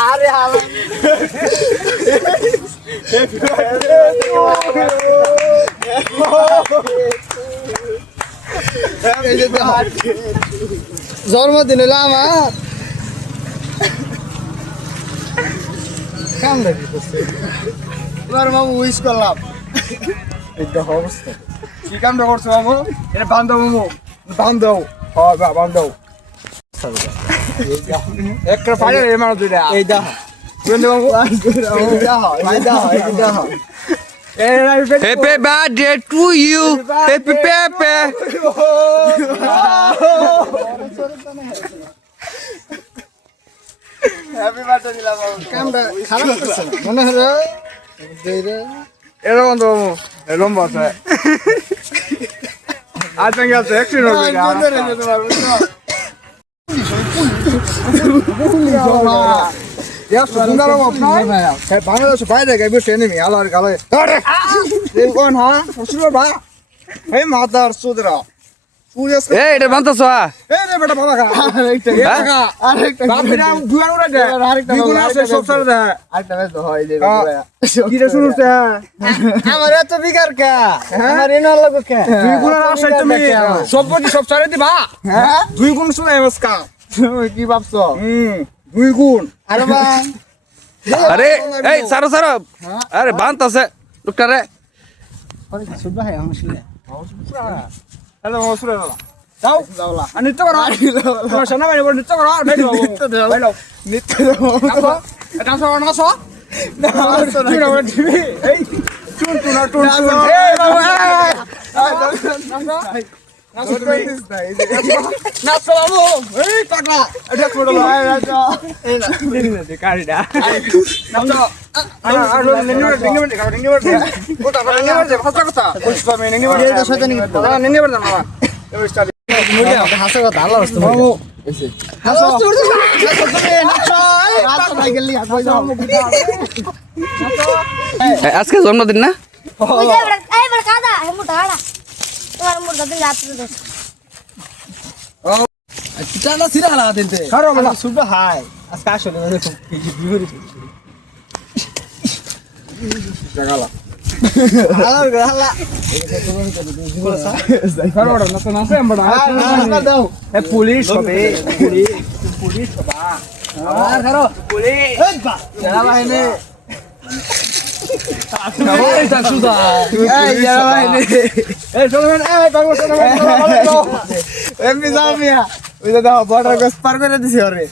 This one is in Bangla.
আরে জন্মদিন হলো আমার। কাম দেখি এবার মামু উইশ করলাম। এই দেখো অবস্থা। কি কামটা করছ মামু এটা বান্ধব মামু বান্ধব। হ্যাঁ বান্ধব। একটা পারে রে মারো দুইটা। এই দাও বন্ধু মামু এই দাও এই দাও এই দাও এই রাই হ্যাপি বার্থডে টু এরকম তো মামু এরকম বসে আজ সঙ্গে আছে একশো বাংলাদেশ বাইরে গাইবে ট্রেনে আলার গালে। কোন হ্যাঁ? শুরু বা এই মাতার সুদরা। পুলিশ এটা এই রে বেটা বাবা খা আরেকটা হ্যাঁ? আরেকটা বাপরা দুয়ার উড়া দে আরেকটা বিগুন আছে সব সব দে আরেকটা বেশ হয় যে কি রে শুনুছে আমার এত বিকার কা। আমার এনা লাগো কা। দুই গুণ আছে তুমি সব বডি সব ছাড়ে দিবা? হ্যাঁ? দুই গুণ শুনে মস্কা কি। ভাবছ? হুম দুই গুণ। আরে বা আরে এই সারো সারো আরে বানতাছে লোকটা রে হ্যালো মসুরা যাও নিত্য করো তোমার সামনে বাইরে বড় নিত্য করো নিত্য নিত্য নাচো নাচো বড় কথা আজকে জন্মদিন না হাই আজকে আসলে পুলিশ হবে পুলিশ বর্ডার পার করে দিছি ওরে